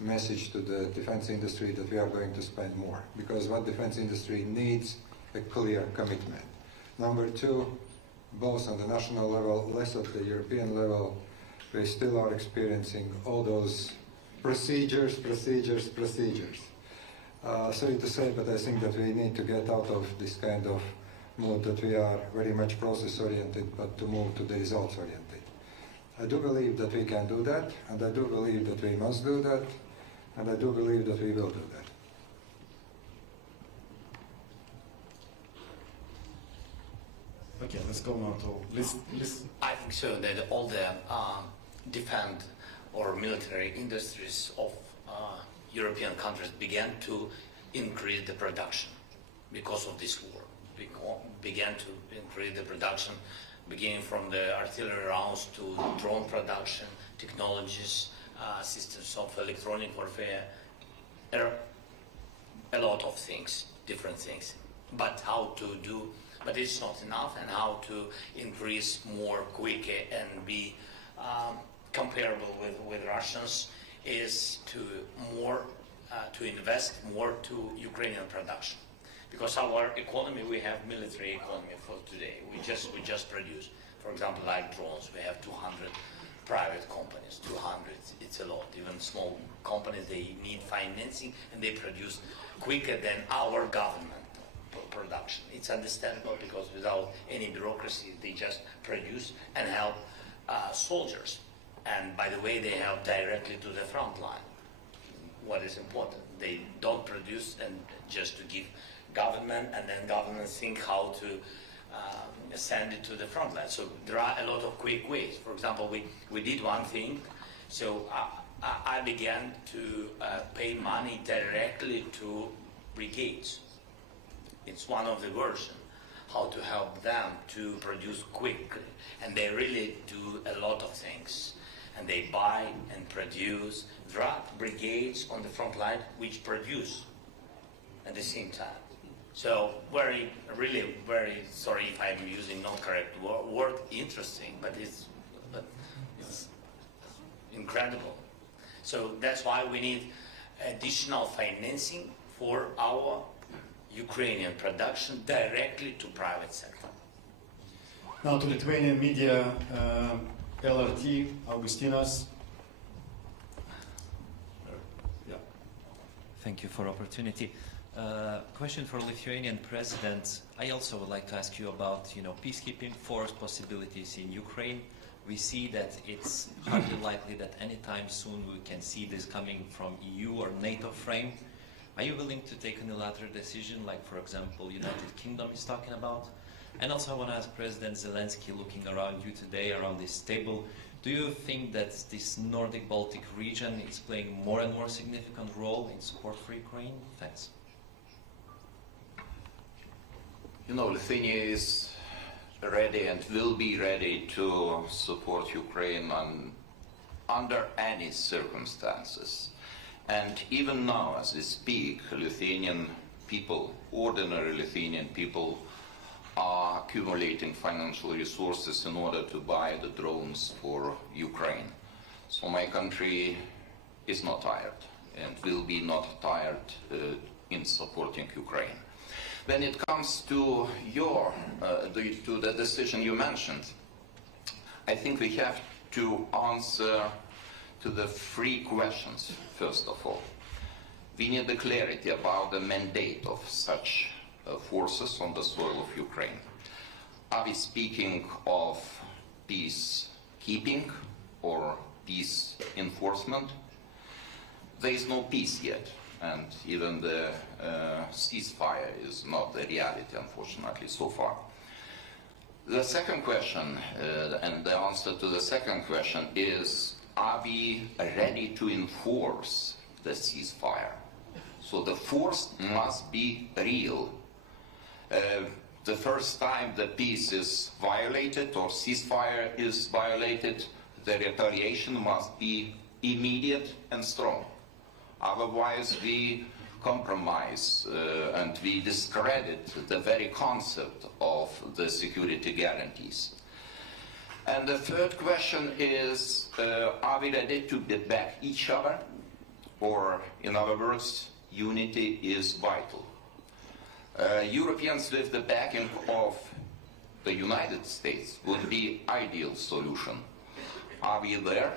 message to the defense industry that we are going to spend more, because what defense industry needs a clear commitment. Number two, both on the national level, less at the European level, we still are experiencing all those procedures. Sorry to say, but I think that we need to get out of this kind of mood that we are very much process-oriented, but to move to the results-oriented. I do believe that we can do that, and I do believe that we must do that, and I do believe that we will do that. Okay, let's go now to list. I think so that all the defense or military industries of European countries began to increase the production because of this war. Began to increase the production, beginning from the artillery rounds to drone production, technologies, systems of electronic warfare, a lot of things, different things. But how to do, but it's not enough, and how to increase more quicker and be comparable with Russians is to invest more to Ukrainian production. Because our economy, we have military economy for today. We just produce, for example, like drones. We have 200 private companies. 200, it's a lot. Even small companies, they need financing, and they produce quicker than our government production. It's understandable, because without any bureaucracy, they just produce and help soldiers. And by the way, they help directly to the front line. What is important? They don't produce and just to give government, and then government think how to send it to the front line. So there are a lot of quick ways. For example, we did one thing. So I began to pay money directly to brigades. It's one of the versions how to help them to produce quickly, and they really do a lot of things. And they buy and produce. There are brigades on the front line which produce at the same time. So really very sorry if I'm using not correct word, interesting, but it's incredible. So that's why we need additional financing for our Ukrainian production directly to private sector. Now to Lithuanian media, LRT, Augustinas. Thank you for opportunity. Question for Lithuanian President. I also would like to ask you about, peacekeeping force possibilities in Ukraine. We see that it's hardly likely that anytime soon we can see this coming from EU or NATO frame. Are you willing to take a unilateral decision, like for example, United Kingdom is talking about? And also I want to ask President Zelenskyy, looking around you today, around this table, do you think that this Nordic-Baltic region is playing more and more significant role in support for Ukraine? Thanks. Lithuania is ready and will be ready to support Ukraine under any circumstances. And even now, as we speak, Lithuanian people, ordinary Lithuanian people, are accumulating financial resources in order to buy the drones for Ukraine. So my country is not tired and will be not tired in supporting Ukraine. When it comes to the decision you mentioned, I think we have to answer to the three questions, first of all. We need the clarity about the mandate of such forces on the soil of Ukraine. Are we speaking of peacekeeping or peace enforcement? There is no peace yet, and even the ceasefire is not the reality, unfortunately, so far. The second question, and the answer to the second question is, are we ready to enforce the ceasefire? So the force must be real. The first time the peace is violated or ceasefire is violated, the retaliation must be immediate and strong. Otherwise we compromise and we discredit the very concept of the security guarantees. And the third question is, are we ready to back each other? Or, in other words, unity is vital. Europeans with the backing of the United States would be ideal solution. Are we there?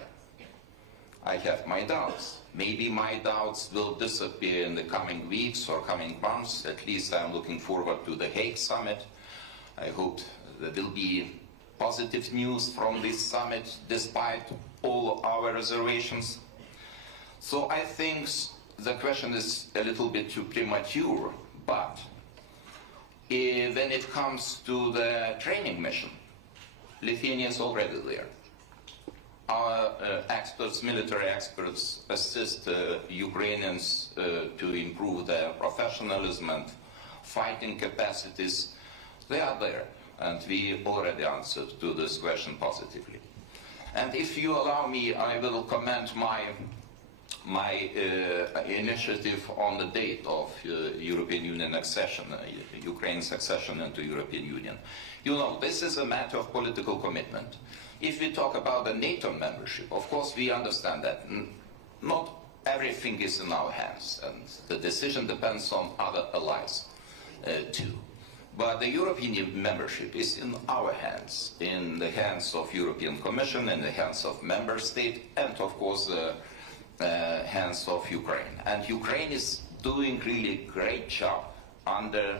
I have my doubts. Maybe my doubts will disappear in the coming weeks or coming months. At least I'm looking forward to the Hague summit. I hope there will be positive news from this summit despite all our reservations. So I think the question is a little bit too premature, but when it comes to the training mission, Lithuania is already there. Our experts, military experts, assist Ukrainians to improve their professionalism and fighting capacities. They are there, and we already answered to this question positively. And if you allow me, I will comment my initiative on the date of European Union accession, Ukraine's accession into European Union. You know, this is a matter of political commitment. If we talk about the NATO membership, of course we understand that not everything is in our hands, and the decision depends on other allies too. But the European membership is in our hands, in the hands of European Commission, in the hands of member state, and of course the hands of Ukraine. And Ukraine is doing really great job under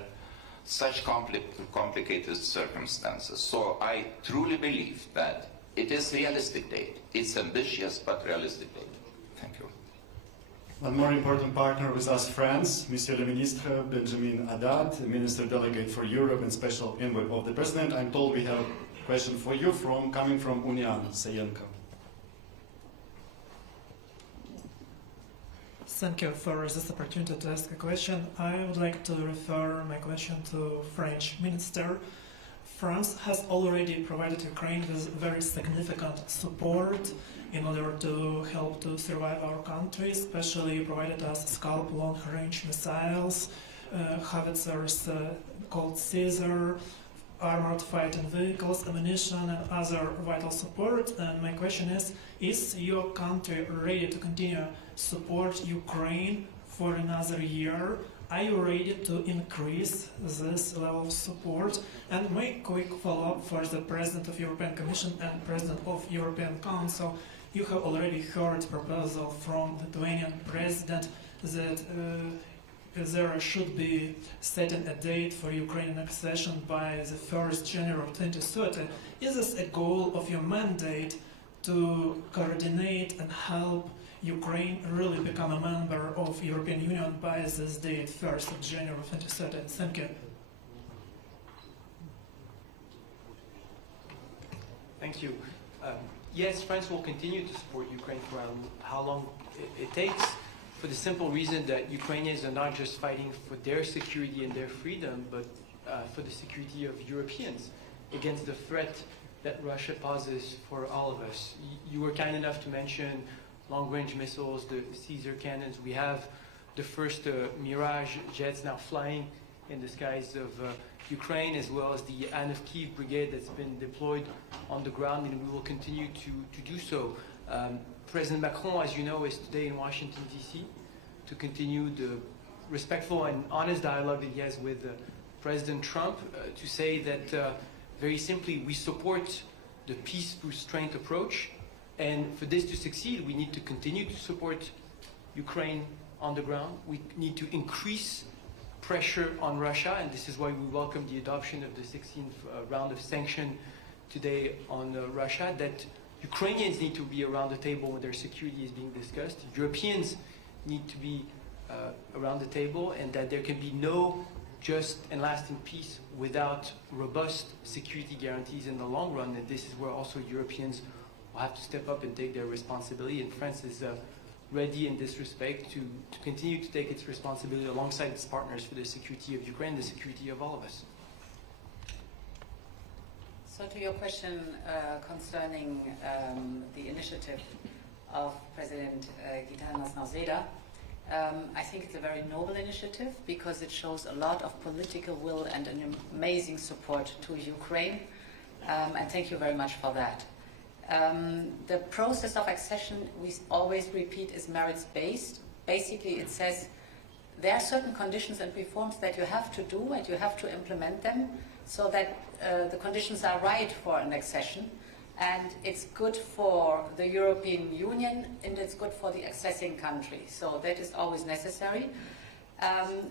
such complicated circumstances. So I truly believe that it is realistic date. It's ambitious but realistic date. Thank you. One more important partner with us, France, Monsieur le Ministre Benjamin Haddad, Minister Delegate for Europe and Special Envoy of the President. I'm told we have a question for you coming from Union, Sayenko. Thank you for this opportunity to ask a question. I would like to refer my question to French Minister. France has already provided Ukraine with very significant support in order to help to survive our country, especially provided us Scalp long-range missiles, howitzers called Caesar, armored fighting vehicles, ammunition, and other vital support. And my question is your country ready to continue support Ukraine for another year? Are you ready to increase this level of support? And my quick follow-up for the President of European Commission and President of European Council. You have already heard proposal from the Lithuanian President that there should be setting a date for Ukrainian accession by the 1st January 2030. Is this a goal of your mandate to coordinate and help Ukraine really become a member of European Union by this date, 1st of January 2030? Thank you. Thank you. Yes, France will continue to support Ukraine for how long it takes, for the simple reason that Ukrainians are not just fighting for their security and their freedom, but for the security of Europeans against the threat that Russia poses for all of us. You were kind enough to mention long-range missiles, the Caesar cannons. We have the first Mirage jets now flying in the skies of Ukraine, as well as the Anne of Kyiv brigade that's been deployed on the ground, and we will continue to do so. President Macron, as you know, is today in Washington, D.C. to continue the respectful and honest dialogue that he has with President Trump, to say that, very simply, we support the peace through strength approach, and for this to succeed, we need to continue to support Ukraine on the ground. We need to increase pressure on Russia, and this is why we welcome the adoption of the 16th round of sanctions today on Russia, that Ukrainians need to be around the table when their security is being discussed. Europeans need to be around the table, and that there can be no just and lasting peace without robust security guarantees in the long run. And this is where also Europeans will have to step up and take their responsibility. And France is ready in this respect to continue to take its responsibility alongside its partners for the security of Ukraine, the security of all of us. So to your question concerning the initiative of President Gitanas Nausėda, I think it's a very noble initiative because it shows a lot of political will and an amazing support to Ukraine. and thank you very much for that. The process of accession, we always repeat, is merits-based. Basically, it says there are certain conditions and reforms that you have to do and you have to implement them so that the conditions are right for an accession. And it's good for the European Union and it's good for the accessing country. So that is always necessary.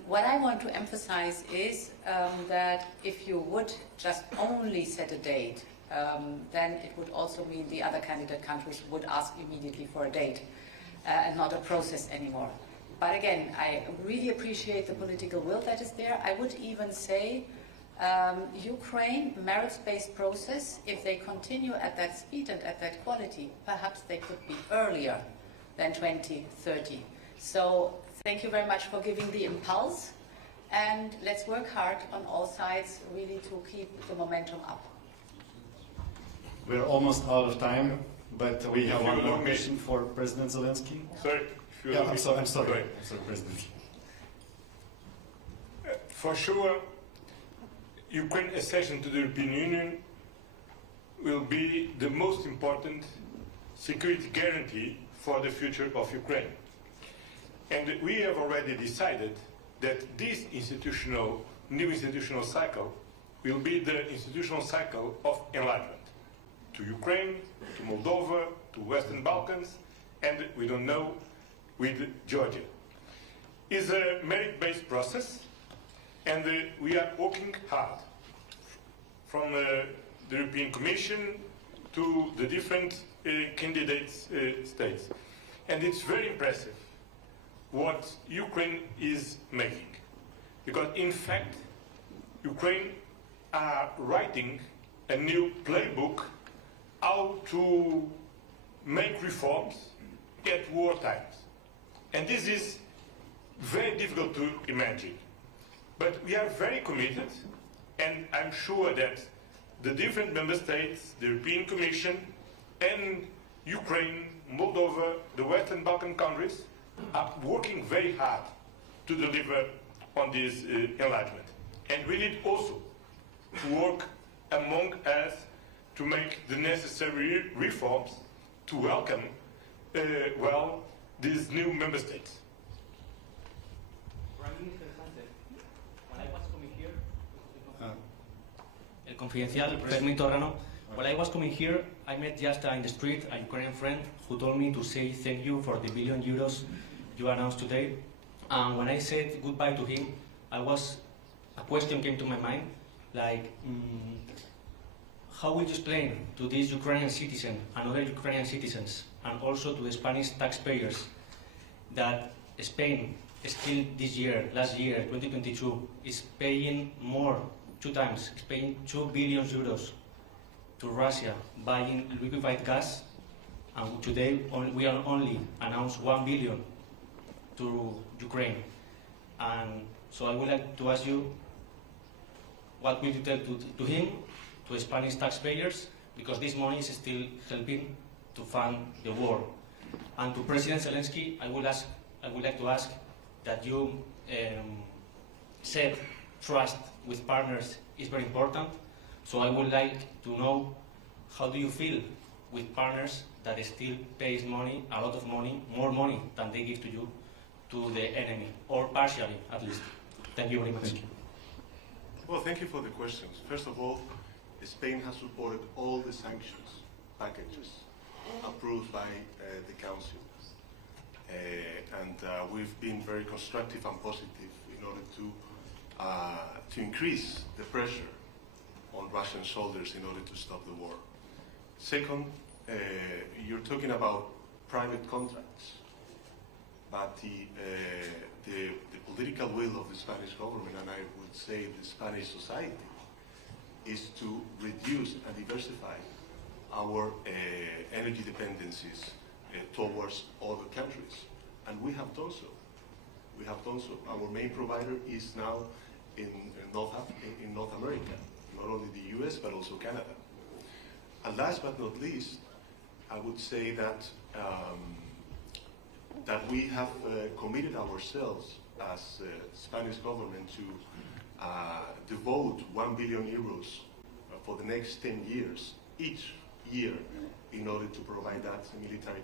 What I want to emphasize is that if you would just only set a date, then it would also mean the other candidate countries would ask immediately for a date and not a process anymore. But again, I really appreciate the political will that is there. I would even say Ukraine, merits-based process, if they continue at that speed and at that quality, perhaps they could be earlier than 2030. So thank you very much for giving the impulse, and let's work hard on all sides really to keep the momentum up. We're almost out of time, but we have one more question for President Zelenskyy. Sorry. Yeah, I'm sorry, President. For sure, Ukraine's accession to the European Union will be the most important security guarantee for the future of Ukraine. And we have already decided that this new institutional cycle will be the institutional cycle of enlargement to Ukraine, to Moldova, to Western Balkans, and we don't know with Georgia. It's a merit-based process, and we are working hard from the European Commission to the different candidate states. And it's very impressive what Ukraine is making. Because in fact, Ukraine are writing a new playbook how to make reforms at war times. And this is very difficult to imagine. But we are very committed, and I'm sure that the different member states, the European Commission, and Ukraine, Moldova, the Western Balkan countries are working very hard to deliver on this enlargement. And we need also to work among us to make the necessary reforms to welcome, these new member states. El Confidencial, Fermín Torrano. While I was coming here, I met just in the street a Ukrainian friend who told me to say thank you for the €1 billion you announced today. And when I said goodbye to him, a question came to my mind, like, how will you explain to these Ukrainian citizens and other Ukrainian citizens, and also to the Spanish taxpayers, that Spain still this year, last year, 2022, is paying more, 2 times, is paying €2 billion to Russia, buying liquefied gas, and today we are only announced $1 billion to Ukraine. And so I would like to ask you, what will you tell to him, to Spanish taxpayers, because this money is still helping to fund the war. And to President Zelenskyy, I would like to ask that you said trust with partners is very important. So I would like to know, how do you feel with partners that still pays money, a lot of money, more money than they give to you, to the enemy, or partially at least? Thank you very much. Well, thank you for the questions. First of all, Spain has supported all the sanctions packages approved by the Council. And we've been very constructive and positive in order to increase the pressure on Russian soldiers in order to stop the war. Second, you're talking about private contracts, but the political will of the Spanish government, and I would say the Spanish society, is to reduce and diversify our energy dependencies towards other countries. And we have done so. We have done so. Our main provider is now in North America, not only the US, but also Canada. And last but not least, I would say that that we have committed ourselves as Spanish government to devote €1 billion for the next 10 years, each year, in order to provide that military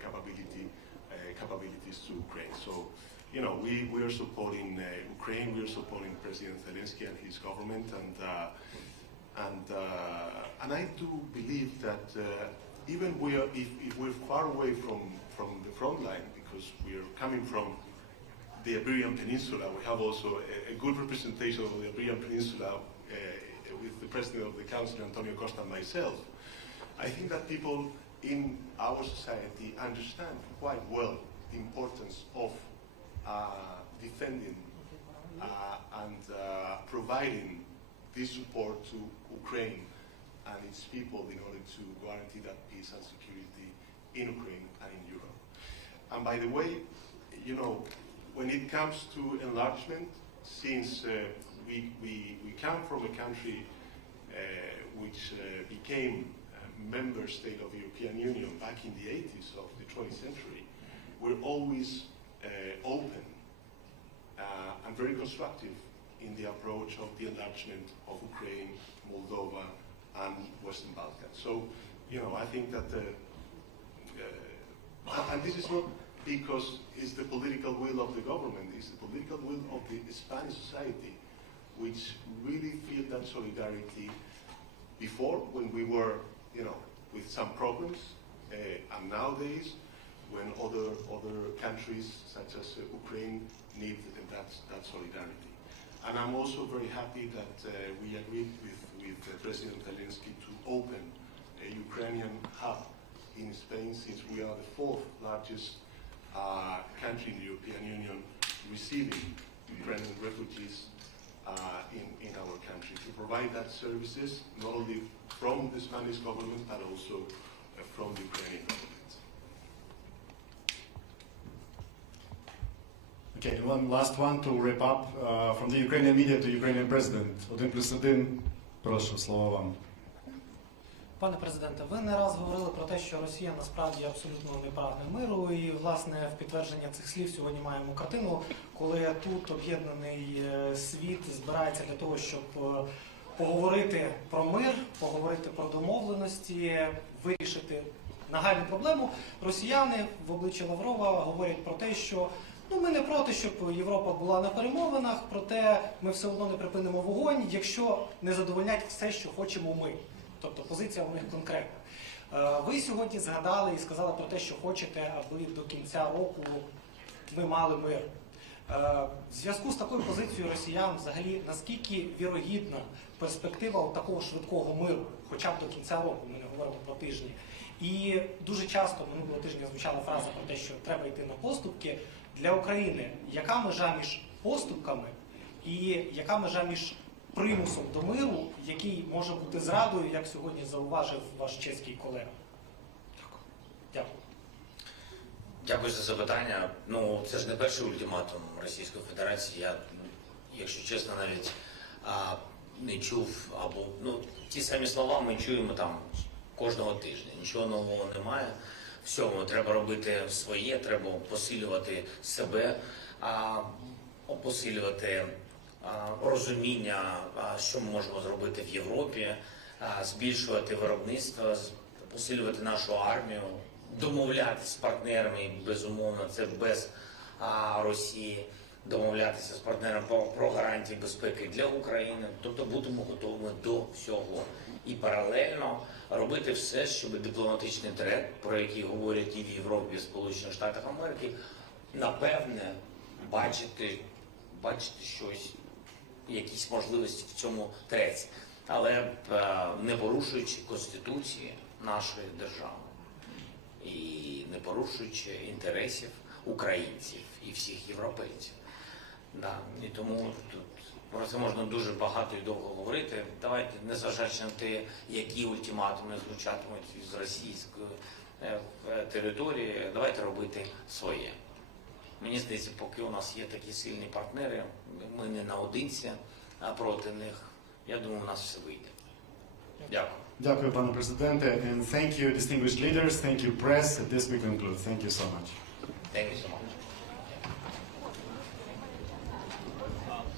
capabilities to Ukraine. So, you know, we are supporting Ukraine, we are supporting President Zelenskyy and his government, and I do believe that even if we're far away from the front line, because we are coming from the Iberian Peninsula, we have also a good representation of the Iberian Peninsula with the President of the Council, Antonio Costa, and myself. I think that people in our society understand quite well the importance of defending and providing this support to Ukraine and its people in order to guarantee that peace and security in Ukraine and in Europe. And by the way, you know, when it comes to enlargement, since we come from a country which became a member state of the European Union back in the 80s of the 20th century, we're always open and very constructive in the approach of the enlargement of Ukraine, Moldova, and Western Balkans. So, you know, I think that, and this is not because it's the political will of the government, it's the political will of the Spanish society, which really feel that solidarity before, when we were, you know, with some problems, and nowadays, when other countries, such as Ukraine, need that solidarity. And I'm also very happy that we agreed with President Zelenskyy to open a Ukrainian hub in Spain, since we are the 4th largest country in the European Union receiving Ukrainian refugees in our country, to provide that services not only from the Spanish government but also from the Ukrainian government. Okay, one last one to wrap up from the Ukrainian media to Ukrainian president. 1+1, прошу, слово вам. Пане президенте, ви не раз говорили про те, що Росія насправді абсолютно не прагне миру, і, власне, в підтвердження цих слів сьогодні маємо картину, коли тут об'єднаний світ збирається для того, щоб поговорити про мир, поговорити про домовленості, вирішити нагальну проблему. Росіяни в обличчі Лаврова говорять про те, що ми не проти, щоб Європа була на перемовинах, проте ми все одно не припинимо вогонь, якщо не задовольнять все, що хочемо ми. Тобто позиція у них конкретна. Ви сьогодні згадали і сказали про те, що хочете, аби до кінця року ми мали мир. В зв'язку з такою позицією росіян, взагалі, наскільки вірогідна перспектива такого швидкого миру, хоча б до кінця року, ми не говоримо про тижні. І дуже часто минулого тижня звучала фраза про те, що треба йти на поступки. Для України яка межа між поступками і яка межа між примусом до миру, який може бути зрадою, як сьогодні зауважив ваш чеський колега? Дякую. Дякую за запитання. Ну, це ж не перший ультиматум Російської Федерації. Я, якщо чесно, навіть не чув, або, ті самі слова ми чуємо там кожного тижня. Нічого нового немає. Всьому треба робити своє, треба посилювати себе, посилювати розуміння, що ми можемо зробити в Європі, збільшувати виробництво, посилювати нашу армію, домовлятися з партнерами, безумовно, це без Росії, домовлятися з партнерами про гарантії безпеки для України. Тобто будемо готові до всього. І паралельно робити все, щоб дипломатичний трек, про який говорять і в Європі, і в Сполучених Штатах Америки, напевне, бачити щось, якісь можливості в цьому треці, але не порушуючи Конституції нашої держави і не порушуючи інтересів українців і всіх європейців. І тому тут про це можна дуже багато і довго говорити. Давайте, незважаючи на те, які ультиматуми звучатимуть з російської території, давайте робити своє. Мені здається, поки у нас є такі сильні партнери, ми не наодинці проти них. Я думаю, у нас все вийде. Дякую. Дякую, пане президенте. And thank you, distinguished leaders. Thank you, press. This we conclude. Thank you so much. Thank you so much.